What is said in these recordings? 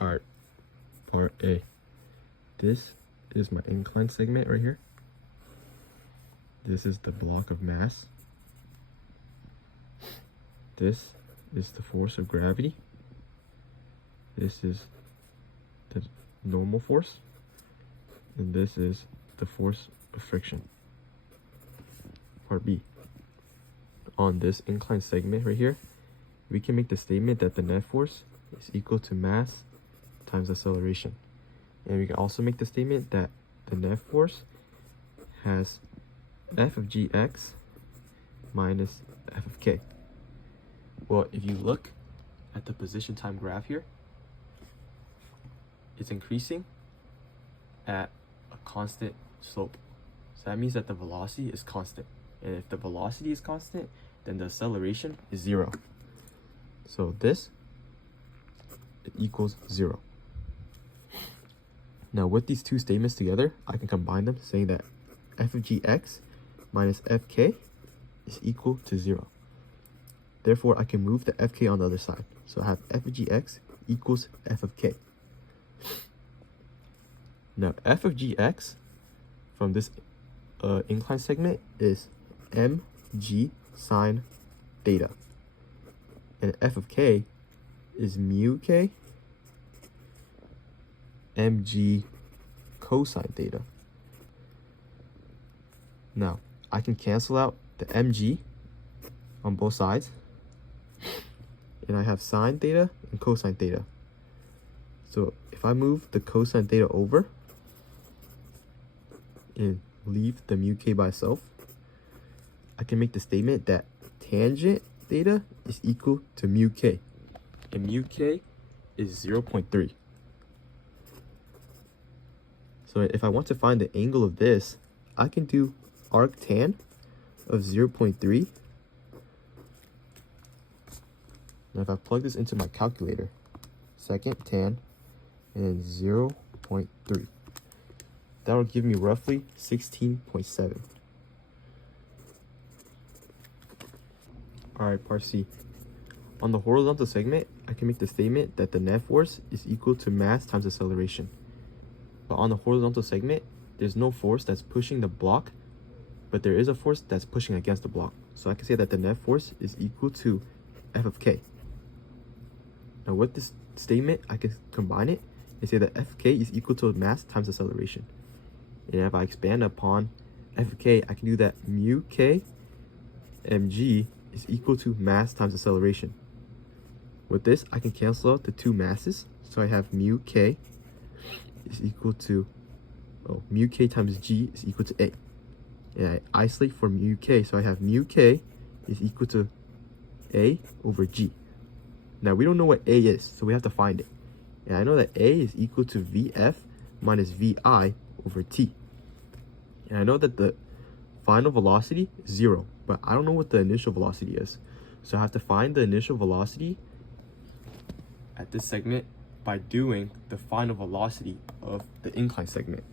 Alright, part A. This is my incline segment right here. This is the block of mass. This is the force of gravity. This is the normal force. And this is the force of friction. Part B. On this inclined segment right here, we can make the statement that the net force is equal to mass times acceleration. And we can also make the statement that the net force has f of gx minus f of k. Well, if you look at the position time graph here, it's increasing at a constant slope. So that means that the velocity is constant. And if the velocity is constant, then the acceleration is 0. So this equals 0. Now with these two statements together, I can combine them saying that f of gx minus fk is equal to 0. Therefore, I can move the fk on the other side. So I have f of gx equals f of k. Now f of gx from this incline segment is mg sine theta. And f of k is mu k mg cosine theta. Now, I can cancel out the mg on both sides. And I have sine theta and cosine theta. So if I move the cosine theta over and leave the mu k by itself, I can make the statement that tangent theta is equal to mu k. And mu k is 0.3. So if I want to find the angle of this, I can do arctan of 0.3. Now if I plug this into my calculator, second tan and 0.3, that will give me roughly 16.7. Alright, part C. On the horizontal segment, I can make the statement that the net force is equal to mass times acceleration. But on the horizontal segment, there's no force that's pushing the block, but there is a force that's pushing against the block. So I can say that the net force is equal to f of k. Now with this statement, I can combine it and say that f of k is equal to mass times acceleration. And if I expand upon f of k, I can do that mu k mg is equal to mass times acceleration. With this, I can cancel out the two masses. So I have mu k is equal to, mu k times g is equal to a. And I isolate for mu k, so I have mu k is equal to a over g. Now we don't know what a is, so we have to find it. And I know that a is equal to vf minus vi over t. And I know that the final velocity is 0, but I don't know what the initial velocity is. So I have to find the initial velocity at this segment by doing the final velocity of the incline segment.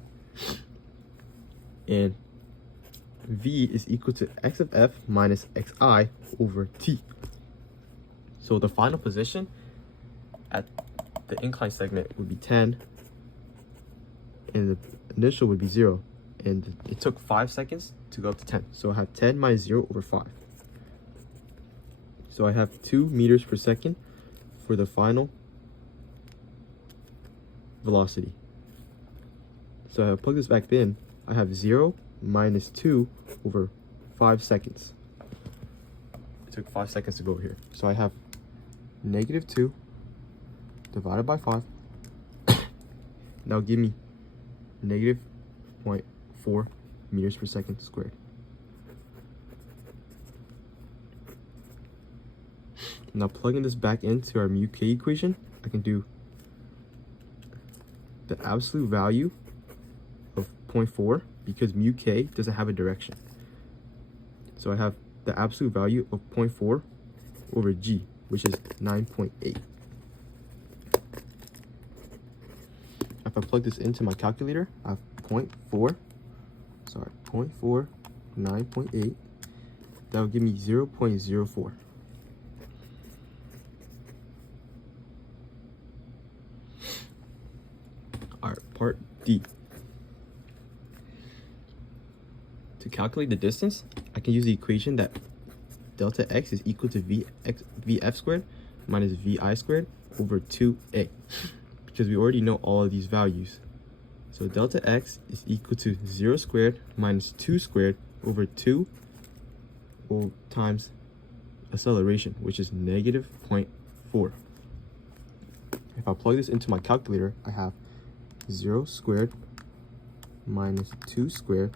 And v is equal to x of f minus xi over t. So the final position at the incline segment would be 10, and the initial would be 0. And it took 5 seconds to go up to 10. So I have 10 minus 0 over 5. So I have 2 meters per second for the final velocity. So I plug this back in, I have 0 minus 2 over 5 seconds. It took 5 seconds to go here. So I have negative 2 divided by 5. Now give me negative 0.4 meters per second squared. Now plugging this back into our mu k equation, I can do the absolute value of 0.4 because mu k doesn't have a direction. So I have the absolute value of 0.4 over g, which is 9.8. If I plug this into my calculator, I have 0.4, 9.8. That will give me 0.04. Part D. To calculate the distance, I can use the equation that delta x is equal to vf squared minus vi squared over 2a, because we already know all of these values. So delta x is equal to 0 squared minus 2 squared over 2 times acceleration, which is negative 0.4. If I plug this into my calculator, I have 0 squared minus 2 squared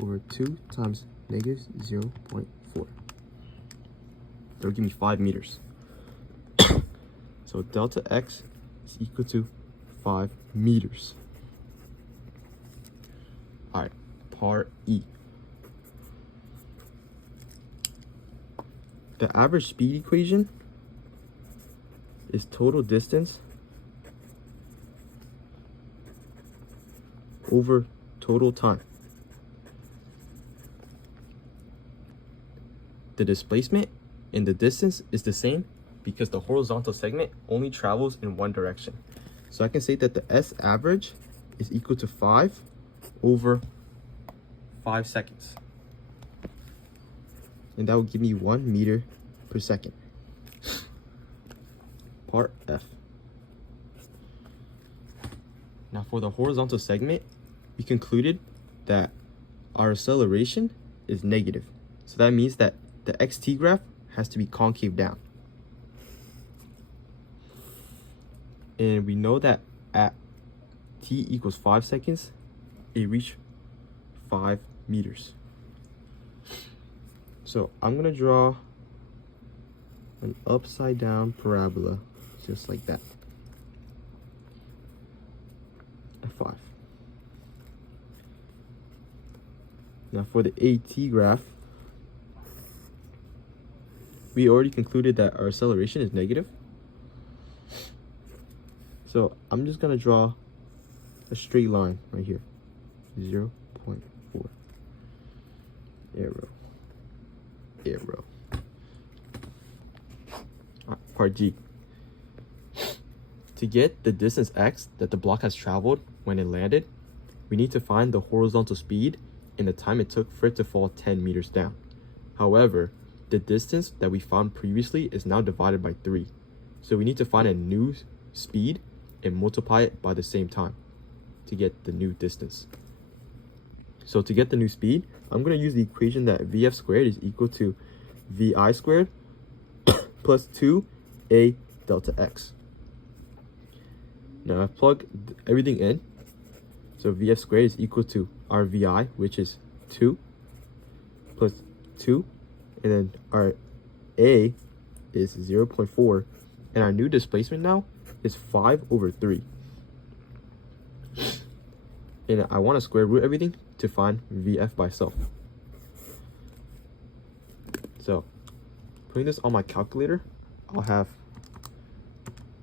over 2 times negative 0.4. That'll give me 5 meters. So delta x is equal to 5 meters. All right, part E. The average speed equation is total distance over total time. The displacement and the distance is the same because the horizontal segment only travels in one direction. So I can say that the S average is equal to 5 over 5 seconds. And that will give me 1 meter per second. Part F. Now for the horizontal segment, we concluded that our acceleration is negative. So that means that the xt graph has to be concave down. And we know that at t equals 5 seconds, it reached 5 meters. So I'm gonna draw an upside down parabola, just like that, at 5. Now for the AT graph, we already concluded that our acceleration is negative. So I'm just gonna draw a straight line right here, 0.4, arrow. Part G. To get the distance x that the block has traveled when it landed, we need to find the horizontal speed and the time it took for it to fall 10 meters down. However, the distance that we found previously is now divided by 3. So we need to find a new speed and multiply it by the same time to get the new distance. So to get the new speed, I'm going to use the equation that vf squared is equal to vi squared plus 2a delta x. Now I've plugged everything in. So vf squared is equal to our vi, which is 2 plus 2, and then our a is 0.4, and our new displacement now is 5 over 3. And I want to square root everything to find vf by itself. So putting this on my calculator, I'll have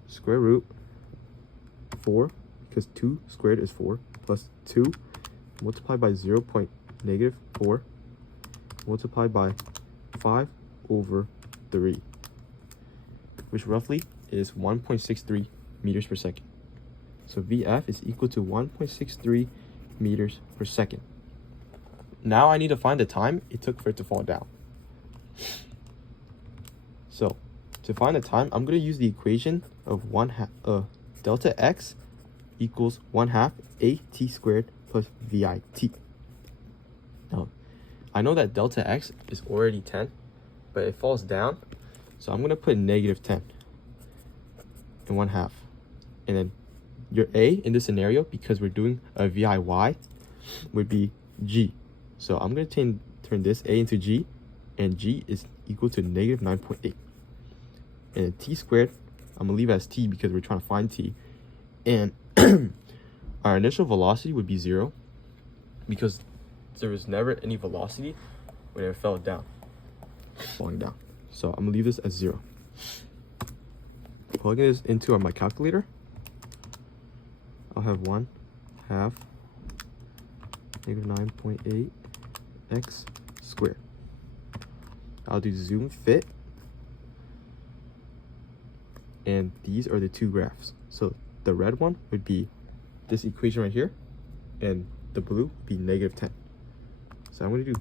square root 4, because 2 squared is 4, plus 2 multiplied by 0.4 multiplied by 5 over 3, which roughly is 1.63 meters per second. So VF is equal to 1.63 meters per second. Now I need to find the time it took for it to fall down. So to find the time, I'm going to use the equation of delta x equals 1/2 at squared plus vit. Now, I know that delta x is already 10, but it falls down, so I'm going to put negative 10 and 1/2. And then your a in this scenario, because we're doing a VIY, would be g. So I'm going to turn this a into g, and g is equal to negative 9.8. And then t squared, I'm going to leave as t because we're trying to find t. And our initial velocity would be 0 because there was never any velocity when it fell down, falling down. So I'm going to leave this as 0. Plugging this into my calculator, I'll have 1/2 negative 9.8 x squared. I'll do zoom fit, and these are the two graphs. So the red one would be this equation right here, and the blue would be negative 10. So I'm going to do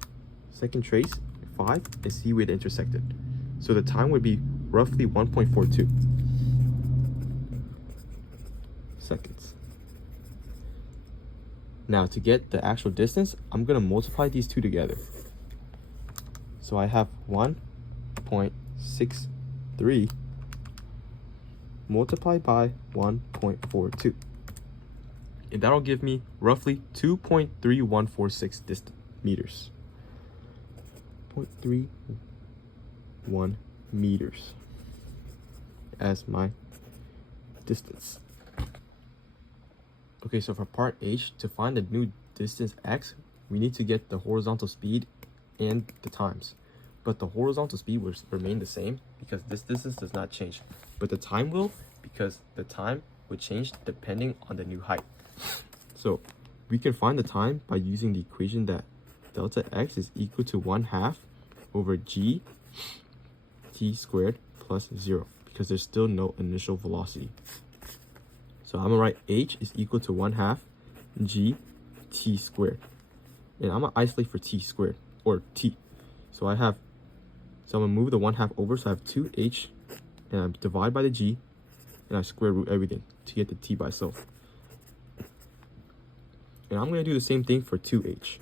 second trace 5 and see where they intersected. So the time would be roughly 1.42 seconds. Now to get the actual distance, I'm going to multiply these two together. So I have 1.63 multiplied by 1.42. And that'll give me roughly 2.3146 meters. 0.31 meters as my distance. Okay, so for part H, to find the new distance x, we need to get the horizontal speed and the times. But the horizontal speed will remain the same because this distance does not change. But the time will, because the time would change depending on the new height. So we can find the time by using the equation that delta x is equal to 1/2 over g t squared plus 0, because there's still no initial velocity. So I'm gonna write h is equal to 1/2 g t squared. And I'm gonna isolate for t squared, or t. So I'm gonna move the 1/2 over, so I have 2h, and I divide by the g, and I square root everything to get the t by itself. And I'm gonna do the same thing for 2h.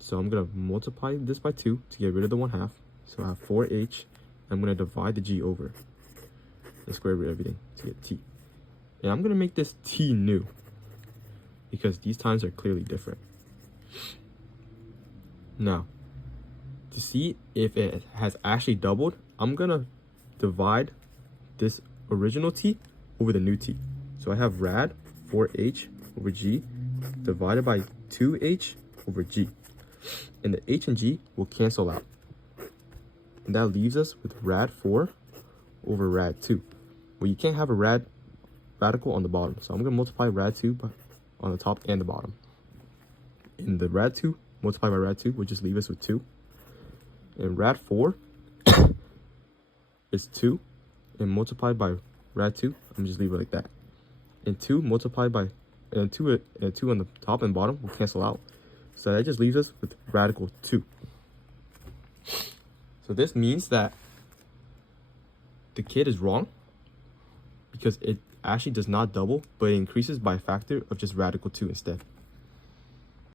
So I'm gonna multiply this by 2 to get rid of the 1/2. So I have 4h. I'm gonna divide the g over and square root everything to get t. And I'm gonna make this t new because these times are clearly different. Now, to see if it has actually doubled, I'm gonna divide this original t over the new t. So I have rad 4h over g divided by 2h over g. And the h and g will cancel out. And that leaves us with rad 4 over rad 2. Well, you can't have a radical on the bottom. So I'm going to multiply rad 2 on the top and the bottom. And the rad 2 multiplied by rad 2 would just leave us with 2. And rad 4 is 2. And multiplied by rad 2, I'm just leave it like that. And 2 multiplied by, and 2 on the top and bottom will cancel out. So that just leaves us with radical 2. So this means that the kid is wrong because it actually does not double, but it increases by a factor of just radical 2 instead.